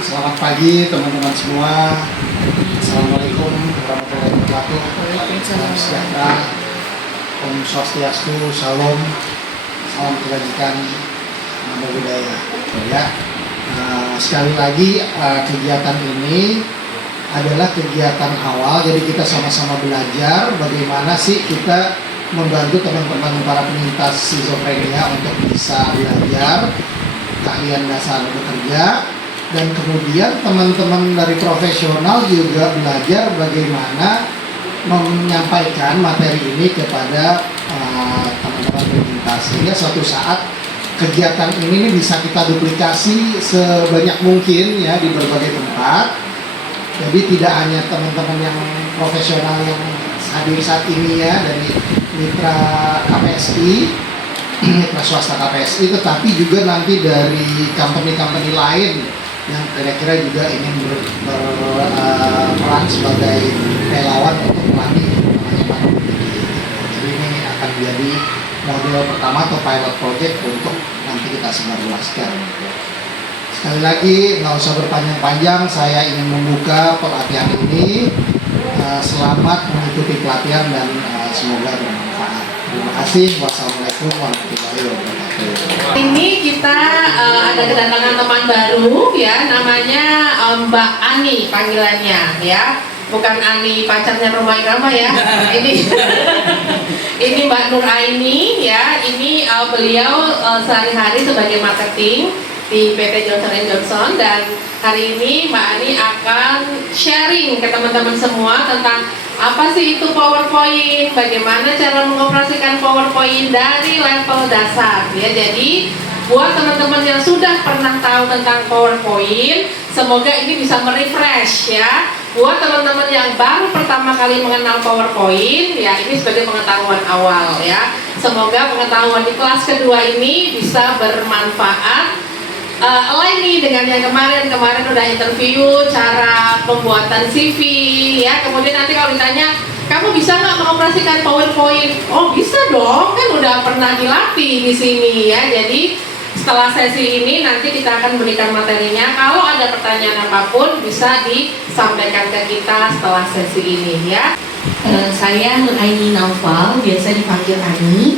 Selamat pagi teman-teman semua. Assalamualaikum warahmatullahi wabarakatuh. Salam sejahtera, Om Swastiastu, Salam, salam kebajikan, nama budaya. Ya, sekali lagi kegiatan ini adalah kegiatan awal. Jadi kita sama-sama belajar bagaimana sih kita membantu teman-teman para penyintas skizofrenia untuk bisa belajar keahlian dasar bekerja, dan kemudian teman-teman dari profesional juga belajar bagaimana menyampaikan materi ini kepada teman-teman penyintas, sehingga suatu saat kegiatan ini bisa kita duplikasi sebanyak mungkin ya di berbagai tempat. Jadi tidak hanya teman-teman yang profesional yang hadir saat ini ya dari mitra KPSI, mitra swasta KPSI, tetapi juga nanti dari company-company lain yang kira-kira juga ingin berperan sebagai relawan untuk melatih teman-teman. Jadi ini akan menjadi model pertama atau pilot project untuk nanti kita sebarluaskan. Sekali lagi, nggak usah berpanjang-panjang, saya ingin membuka pelatihan ini. Selamat mengikuti pelatihan dan semoga bermanfaat. Terima kasih. Wassalamualaikum warahmatullahi wabarakatuh. Ini kita ada kedatangan teman baru ya, namanya Mbak Ani panggilannya ya, bukan Ani pacarnya Roma Irama ya. Ini Mbak Nur Aini ya. Ini beliau sehari-hari sebagai marketing di PT Johnson & Johnson, dan hari ini Mbak Ani akan sharing ke teman-teman semua tentang apa sih itu PowerPoint, bagaimana cara mengoperasikan PowerPoint dari level dasar ya. Jadi buat teman-teman yang sudah pernah tahu tentang PowerPoint, semoga ini bisa merefresh ya. Buat teman-teman yang baru pertama kali mengenal PowerPoint ya, ini sebagai pengetahuan awal ya. Semoga pengetahuan di kelas kedua ini bisa bermanfaat. Lain nih dengan yang kemarin udah interview cara pembuatan CV ya. Kemudian nanti kalau ditanya, kamu bisa nggak mengoperasikan PowerPoint? Oh bisa dong, kan udah pernah dilatih di sini ya. Jadi setelah sesi ini nanti kita akan berikan materinya. Kalau ada pertanyaan apapun bisa disampaikan ke kita setelah sesi ini ya. Saya Nur Aini Naufal, biasa dipanggil Ani.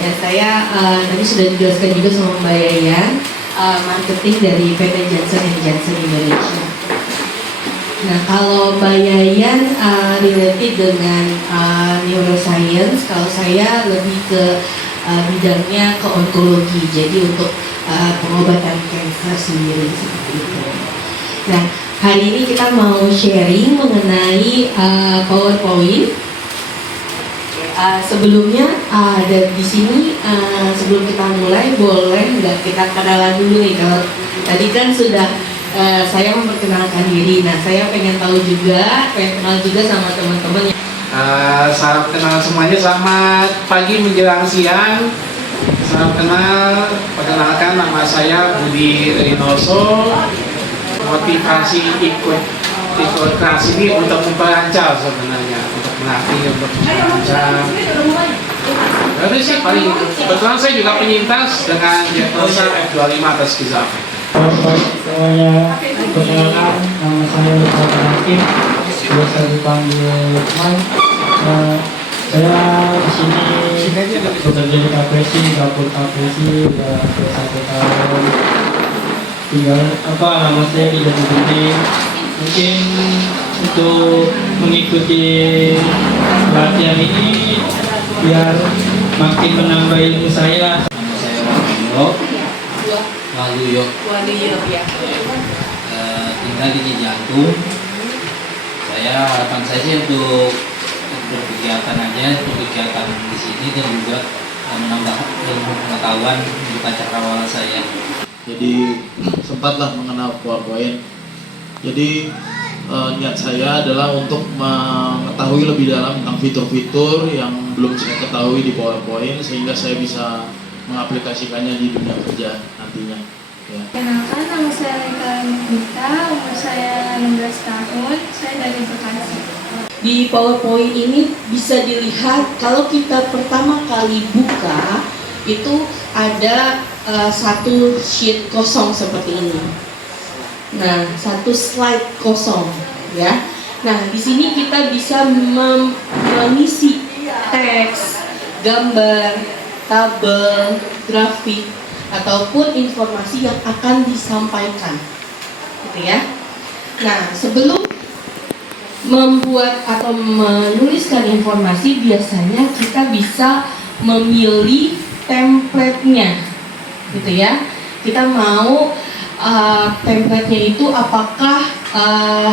Ya, saya tadi sudah dijelaskan juga sama Mbak Yayan, marketing dari PT Johnson & Johnson Indonesia. Nah, kalau Mbak Yayan related dengan neuroscience, kalau saya lebih ke bidangnya ke onkologi, jadi untuk pengobatan kanker sendiri seperti itu. Nah, hari ini kita mau sharing mengenai PowerPoint. Sebelumnya dan di sini sebelum kita mulai boleh nggak kita kenalan dulu nih. Kalau tadi kan sudah saya memperkenalkan diri. Nah, saya pengen tahu juga, pengen kenal juga sama teman-teman. Salam kenal semuanya, selamat pagi menjelang siang. Salam kenal, perkenalkan nama saya Budi Rinoso. Motivasi ikut kelas ini untuk memperlancar sebenarnya, untuk melatih, untuk memperlancar. Jadi sih paling kebetulan saya juga penyintas dengan diagnosa F25 atas skizofrenia. Semuanya, perkenalkan nama saya Lukman Hakim, biasa dipanggil Lukman. Saya di sini bekerja di KPSI, dapur KPSI udah 1 tahun. Tinggal nama saya di Jati. Mungkin untuk mengikuti pelatihan ini biar makin menambah ilmu saya lah. Nama saya Waluyo ya. Tinggal di Cijantung. Harapan saya sih untuk berkegiatan aja, untuk kegiatan di sini dan juga menambah ilmu pengetahuan di cakrawala saya. Jadi sempatlah mengenal PowerPoint. Jadi niat saya adalah untuk mengetahui lebih dalam tentang fitur-fitur yang belum saya ketahui di PowerPoint, sehingga saya bisa mengaplikasikannya di dunia kerja nantinya. Ya. Kenalkan, nama saya Reka Nita, umur saya 16 tahun, saya dari Bekasi. Di PowerPoint ini bisa dilihat kalau kita pertama kali buka itu ada satu sheet kosong seperti ini. Nah, satu slide kosong ya. Nah, di sini kita bisa mengisi teks, gambar, tabel, grafik, ataupun informasi yang akan disampaikan, gitu ya. Nah, sebelum membuat atau menuliskan informasi, biasanya kita bisa memilih template-nya, gitu ya. Kita mau template-nya itu apakah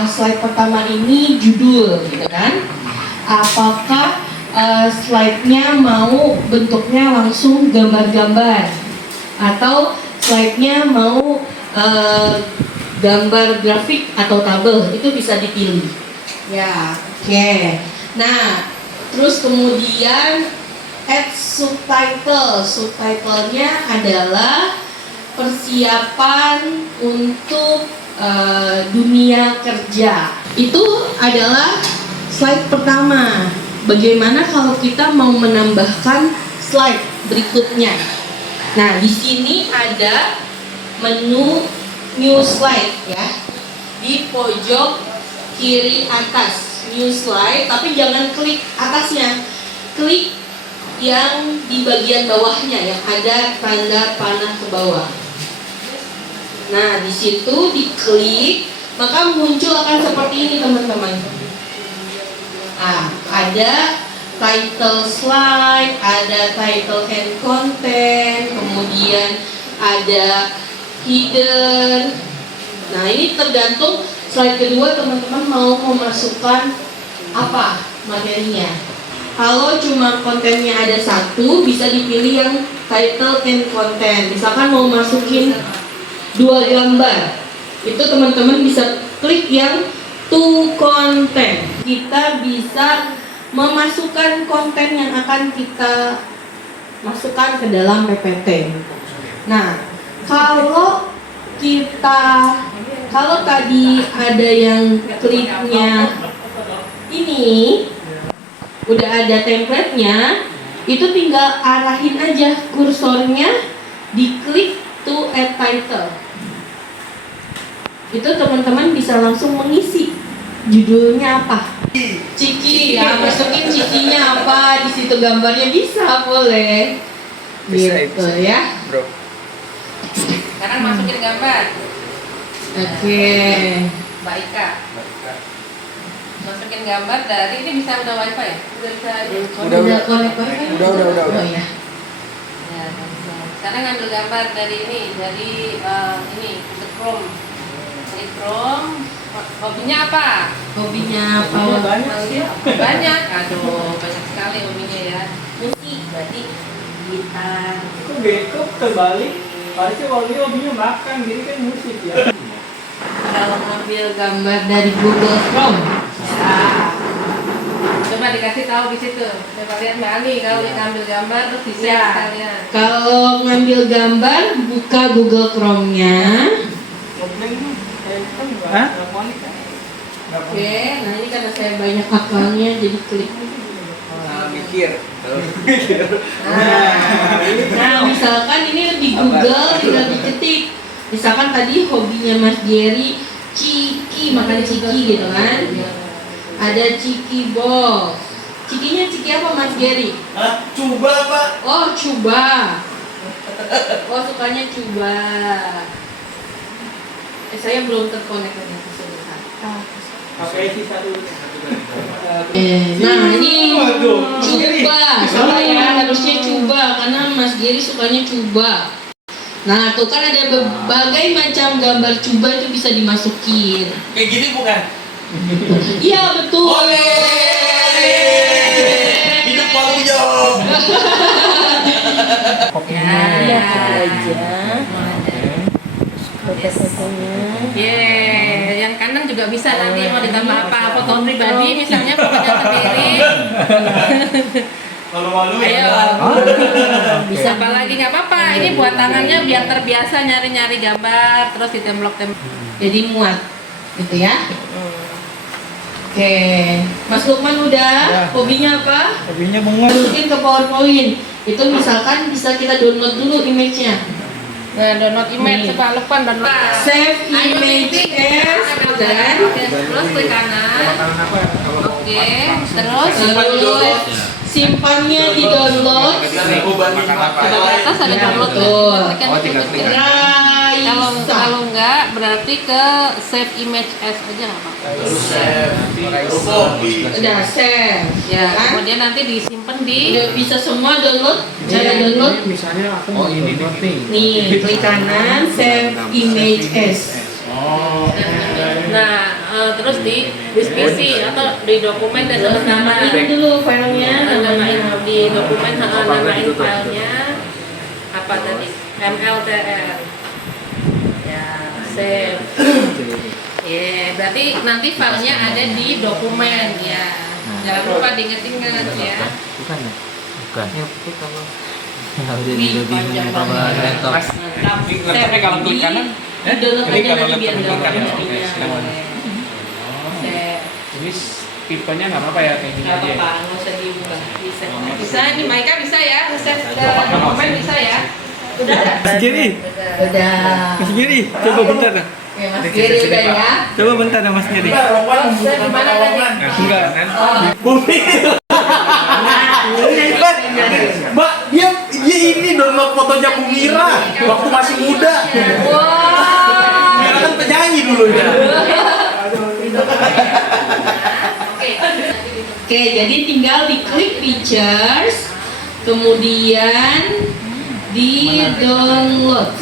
slide pertama ini judul, gitu kan? Apakah slide-nya mau bentuknya langsung gambar-gambar, atau slide-nya mau gambar grafik atau tabel, itu bisa dipilih. Ya, oke. Nah, terus kemudian add subtitle. Subtitle-nya adalah persiapan untuk dunia kerja. Itu adalah slide pertama. Bagaimana kalau kita mau menambahkan slide berikutnya? Nah, di sini ada menu new slide ya. Di pojok kiri atas new slide, tapi jangan klik atasnya. Klik yang di bagian bawahnya yang ada tanda panah ke bawah. Nah, di situ diklik, maka muncul akan seperti ini teman-teman. Ada title slide, ada title and content, kemudian ada header. Nah, ini tergantung slide kedua teman-teman mau memasukkan apa materinya. Kalau cuma kontennya ada satu, bisa dipilih yang title and content. Misalkan mau masukin 2 gambar, itu teman-teman bisa klik yang to content. Kita bisa memasukkan konten yang akan kita masukkan ke dalam PPT. Nah, kalau tadi ada yang kliknya ini udah ada template-nya, itu tinggal arahin aja kursornya, diklik to add title. Itu teman-teman bisa langsung mengisi judulnya apa. Ciki ya, masukin cikinya apa, di situ gambarnya bisa, boleh. Gitu ya. Bro. Sekarang masukin gambar. Oke. Mbak Ika. Masukin gambar dari ini, bisa udah wifi ya? Udah bisa. Udah connect wifi? Udah. Oh ya. Ya, sekarang ngambil gambar dari ini, dari ini Chrome. Dari Chrome. Hobinya apa? Hobinya apa? Banyak. Aduh, banyak sekali hobinya ya. Musik, berarti gitar. Kok beko terbalik? Harusnya kalau dia hobinya makan, jadi kan musik ya. Kalau ngambil gambar dari Google Chrome, Ya. Coba dikasih tahu di situ. Coba lihat Mbak Ani kalau ngambil gambar terus bisa Ya. sekalian. kalau ngambil gambar buka Google Chrome-nya. Hah? Oke, nah ini karena saya banyak akalnya jadi klik. Mikir. Nah, misalkan ini di Google tinggal diketik. Misalkan tadi hobinya Mas Jerry ciki, makan ciki gitu kan. Ada ciki bol. Cikinya ciki apa Mas Jerry? Coba Pak. Oh, cuba. Oh, sukanya cuba. Saya belum terkonek dengan keseluruhan. Pakai isi satu. Nah, ini cuba. Salah ya, harusnya cuba karena Mas Jerry sukanya cuba. Nah, tuh kan ada berbagai macam gambar cuba itu bisa dimasukin. Kayak gini bukan? Iya, betul. Hidup Waluyo. Ya, aja. Yang kanan juga bisa nanti mau ditambah apa? Foto pribadi misalnya, fotonya sendiri. Malu-malu Ayo. Bisa Apa lagi nggak apa-apa. Ini buat tangannya biar terbiasa nyari-nyari gambar terus ditemplok-templok. jadi muat gitu ya. Oke, Mas Lukman udah. Hobinya apa? Hobinya menguat. Masukin ke PowerPoint. Itu misalkan bisa kita download dulu image-nya. Nah, download image, coba lupa download. Save image as dan Terus klik kanan. Oke, terus simpannya di download. coba ke atas ada download Betul. Kalau enggak berarti ke save image as aja nggak apa-apa. Udah save. Ya, Kan? kemudian nanti disimpan di Udah bisa semua download. Cara download. Misalnya aku mau ini nih. Nih, klik kanan, save image as. Nah, terus di PC atau di dokumen dan Namain dulu filenya. namain di dokumen namain filenya apa tadi MLTR ya save berarti nanti filenya ada di dokumen ya jangan lupa diinget-inget ya Bukan ya? Bukan. Harus jadi lebih laptop. tapi kalau klik kanan, Di download Ini aja kalau nanti biar laptop klik kanan, gampang. oke, silakan. Ini tipenya nggak apa-apa ya kayak gini nggak aja. apa-apa nggak usah dibuka bisa ini Maika bisa ya save ke dokumen bisa ya udah Mas Giri, Udah. Mas Giri, coba bentar dah. Oke, Mas Giri udah ya. Coba bentar dah Mas Giri. Sudah di mana tadi Enggak. Mbak, dia ini download fotonya Bu Mira waktu masih muda. wow Mira kan penyanyi dulu ya. Oke, jadi tinggal diklik pictures, kemudian di download.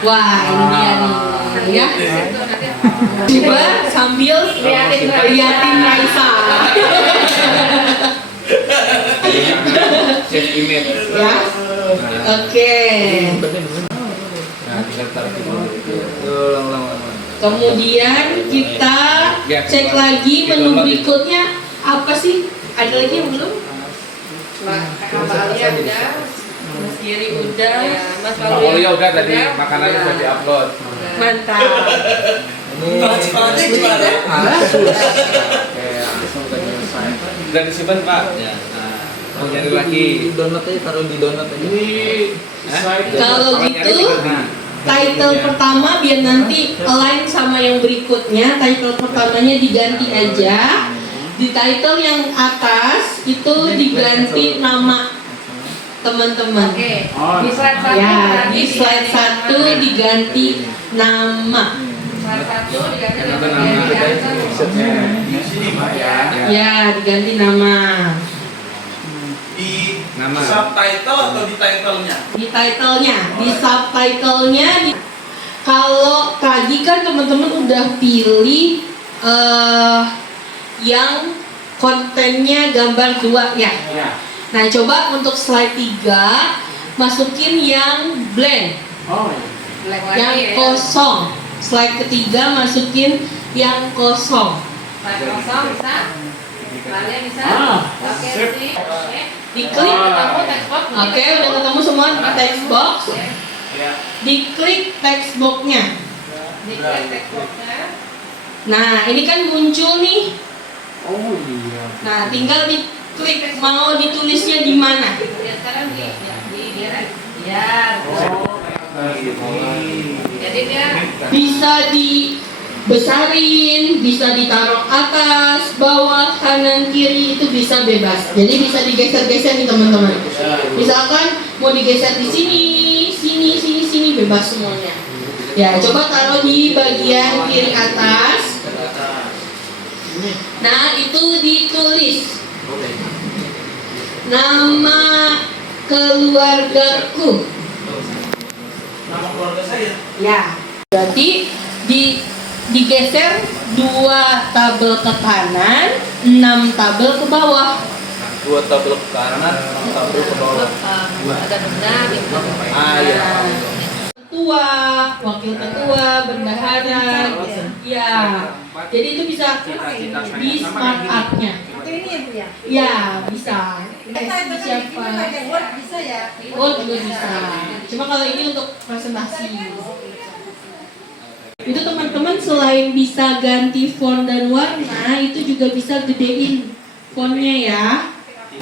Wah, ini dia nih, ya. Coba sambil liatin Raisa. Save image. Ya. Oke. Nah, tinggal taruh di dulu. Kemudian kita cek lagi menu berikutnya apa sih? Ada lagi yang belum? Mbak Alia udah, Mas Giri udah, ya, Mas Pak Waluyo udah tadi makanannya udah diupload. Mantap. Udah disimpan Pak. Ya. Mau nyari lagi. Download aja, taruh di download aja. Kalau gitu, title pertama biar nanti align sama yang berikutnya. Title pertamanya diganti aja. Di title yang atas itu diganti nama teman-teman. Oke, di slide 1 Ya, berarti di slide 1 diganti nama. Slide 1 diganti Nama Ya, diganti nama. Di Nama. subtitle atau di title-nya? Di title-nya, di subtitle-nya. Kalau tadi kan teman-teman udah pilih yang kontennya gambar 2 ya. Nah, coba untuk slide 3 masukin yang blank, Blank yang lagi ya. kosong. Slide ketiga masukin yang kosong. Slide kosong bisa? Kalian bisa? Oke, nanti. Oke. Diklik. Ketemu text box. Oke, udah ketemu semua di text box. Diklik text box-nya. Diklik text box-nya. Nah, ini kan muncul nih. Oh iya. Nah, tinggal diklik mau ditulisnya di mana. Ya, sekarang di direct. Ya, betul. Jadi dia Bisa dibesarin, bisa ditaruh atas, bawah, kanan, kiri, itu bisa bebas. Jadi bisa digeser-geser nih teman-teman. Misalkan mau digeser di sini, sini, bebas semuanya. Ya, coba taruh di bagian kiri atas. Nah, itu ditulis nama keluargaku. Nama keluarga saya. Ya, berarti digeser 2 tabel ke kanan, 6 tabel ke bawah. 2 tabel ke kanan, 6 tabel ke bawah. ada benda gitu. Iya. Ketua, wakil ketua, bendahara, ya. Jadi itu bisa di smart up-nya. Ya, bisa. Siapa? Bisa ya? Oh, juga bisa. Cuma kalau ini untuk presentasi. Itu teman-teman selain bisa ganti font dan warna, itu juga bisa gedein fontnya ya.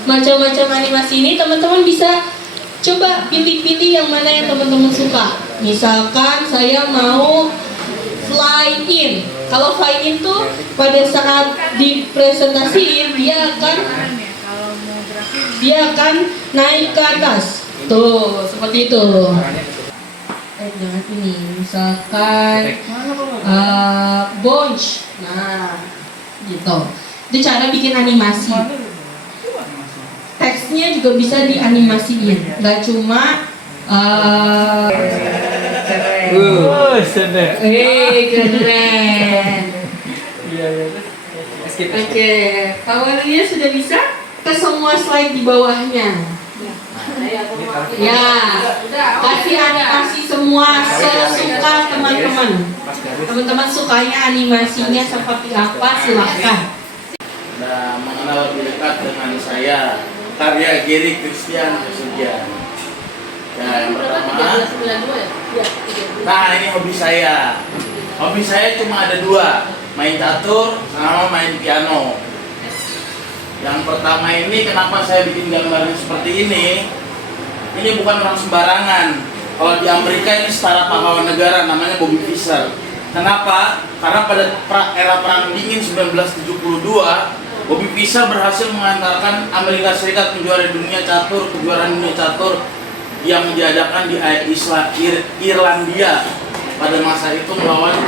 Macam-macam animasi ini teman-teman bisa Coba pilih-pilih yang mana yang teman-teman suka. Misalkan saya mau fly in. Kalau fly in tuh pada saat dipresentasiin dia akan naik ke atas. Tuh, seperti itu. Jangan ini, misalkan bunch. Nah, gitu. Itu cara bikin animasi. Teksnya juga bisa dianimasiin, nggak cuma sedih. keren. Iya. Oke, kawannya sudah bisa? Ke semua slide di bawahnya. Ya, kasih animasi semua sesuka teman-teman. Teman-teman sukanya animasinya seperti apa? Silahkan. Nah, mengenal lebih dekat dengan saya, karya Giri Christian Sugia. Ya, yang pertama, nah ini hobi saya. Hobi saya cuma ada dua, main catur sama main piano. Yang pertama ini, kenapa saya bikin gambarnya seperti ini? Ini bukan orang sembarangan. Kalau di Amerika ini setara pahlawan negara, namanya Bobby Fischer. Kenapa? Karena pada era Perang Dingin 1972, Bobby Fischer berhasil mengantarkan Amerika Serikat menjuarai dunia catur, kejuaraan dunia catur yang diadakan di Irlandia pada masa itu melawan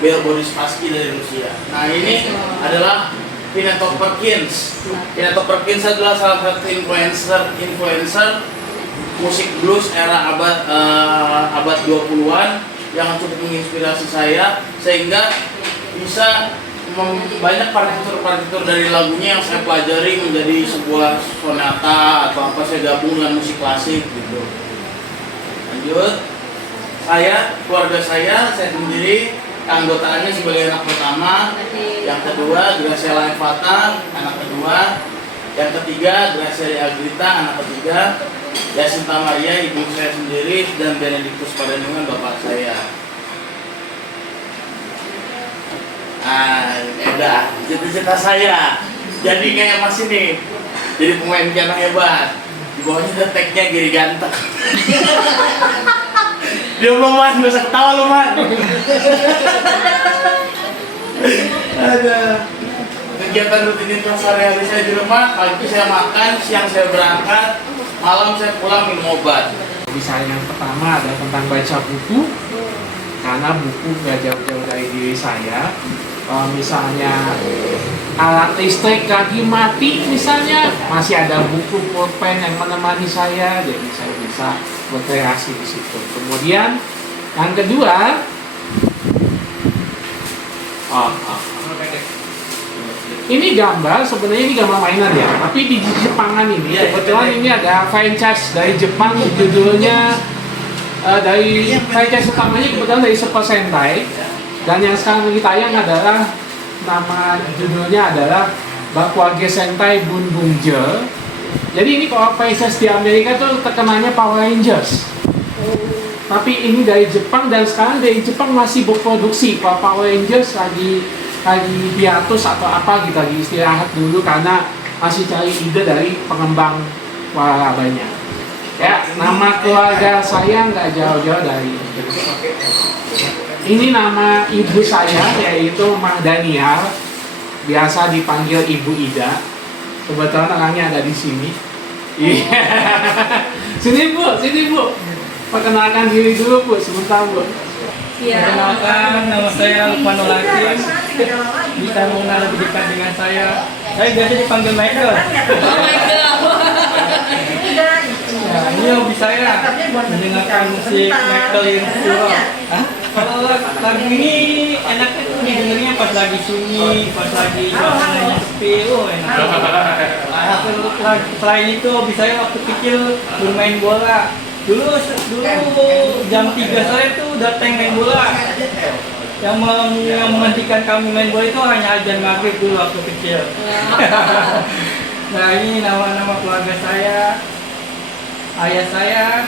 Boris Spassky dari Rusia. Nah, ini adalah Pineto Perkins. Pineto Perkins adalah salah satu influencer musik blues era abad 20-an yang cukup menginspirasi saya, sehingga bisa banyak partitur dari lagunya yang saya pelajari menjadi sebuah sonata atau apa, saya gabung dengan musik klasik gitu. Lanjut, keluarga saya sendiri keanggotaannya sebagai anak pertama, yang kedua Graciela Evata, anak kedua, yang ketiga Graciela Agrita, anak ketiga, Yasinta Maria, ibu saya sendiri, dan Benedictus Padanungan, bapak saya. Udah, cita-cita saya jadi kayak Mas ini, jadi pemain piano hebat. Di bawahnya ada tagnya Giri Ganteng. Dia belum, Mas, gak usah ketawa lu, Mas. Ada kegiatan rutinitas sehari-hari saya di rumah. Pagi saya makan, siang saya berangkat, malam saya pulang minum obat. Misalnya yang pertama adalah tentang baca buku, karena buku gak jauh-jauh dari diri saya. Misalnya alat listrik lagi mati, misalnya masih ada buku pulpen yang menemani saya, jadi saya bisa berkreasi di situ. Kemudian yang kedua, ini gambar, sebenarnya ini gambar mainan ya, tapi di Jepangan ini kebetulan ini ada franchise dari Jepang, judulnya dari franchise utamanya kebetulan dari Super Sentai. Dan yang sekarang lagi tayang adalah, nama judulnya adalah Bakuage Sentai Bun Bungje. Jadi ini kalau franchise di Amerika tuh terkenalnya Power Rangers. Tapi ini dari Jepang, dan sekarang dari Jepang masih berproduksi. Kalau Power Rangers lagi hiatus atau apa gitu, lagi istirahat dulu karena masih cari ide dari pengembang warahabanya. Ya, nama keluarga saya nggak jauh-jauh dari ini. Nama ibu saya yaitu Mah Daniar, biasa dipanggil Ibu Ida. Kebetulan orangnya ada di sini. Iya. Sini Bu, perkenalkan diri dulu Bu, sebentar Bu. Perkenalkan, nama saya Lukman Olakin. Bisa mengenal lebih dekat dengan saya. Saya biasa dipanggil Michael. Ya, ini hobi saya mendengarkan musik Michael Insuro. Kalau lagu ini enaknya tuh didengarnya pas lagi sunyi, pas lagi suasananya sepi, enak. Selain itu, hobi saya waktu kecil bermain bola. Dulu jam 3 sore tuh datang main bola. Yang menghentikan kami main bola itu hanya azan maghrib dulu waktu kecil. Nah, ini nama-nama keluarga saya. Ayah saya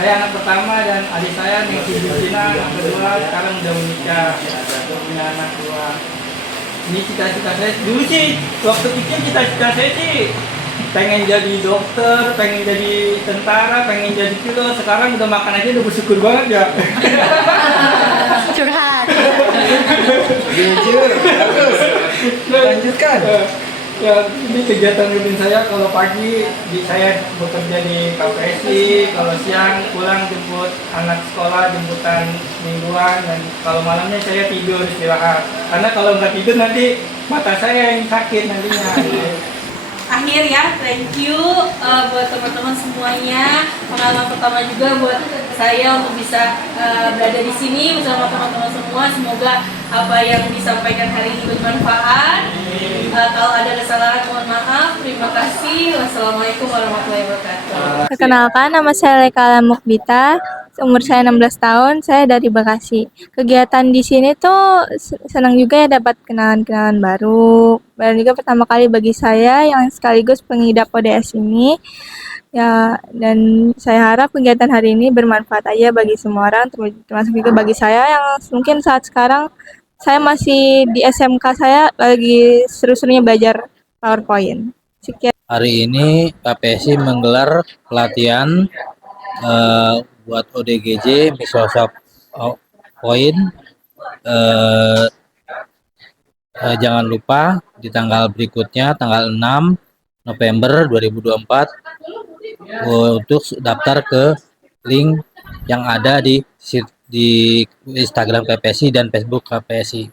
anak pertama, dan adik saya Niki Justina, anak kedua, sekarang udah menikah, punya anak dua. Ini cita-cita saya dulu sih, waktu kecil cita-cita saya sih pengen jadi dokter, pengen jadi tentara, pengen jadi pilot. Sekarang udah makan aja udah bersyukur banget ya. Curhat. Jujur, bagus. Lanjutkan. Ya, ini kegiatan rutin saya. Kalau pagi saya bekerja di KPSI, kalau siang pulang jemput anak sekolah, jemputan mingguan, dan kalau malamnya saya tidur istirahat. Karena kalau nggak tidur nanti mata saya yang sakit nantinya. Akhir ya, thank you buat teman-teman semuanya. Pengalaman pertama juga buat saya untuk bisa berada di sini bersama teman-teman semua. Semoga apa yang disampaikan hari ini bermanfaat. Kalau ada kesalahan mohon maaf. Terima kasih. Wassalamualaikum warahmatullahi wabarakatuh. Perkenalkan, nama saya Lekala Mukbita. Umur saya 16 tahun, saya dari Bekasi. Kegiatan di sini tuh senang juga ya dapat kenalan-kenalan baru. Dan juga pertama kali bagi saya yang sekaligus pengidap ODS ini. Ya, dan saya harap kegiatan hari ini bermanfaat aja bagi semua orang, termasuk juga bagi saya yang mungkin saat sekarang saya masih di SMK, saya lagi seru-serunya belajar PowerPoint. Sekian. Hari ini KPSI menggelar pelatihan buat ODGJ Microsoft Point. Jangan lupa di tanggal berikutnya, tanggal 6 November 2024, untuk daftar ke link yang ada di Instagram KPSI dan Facebook KPSI.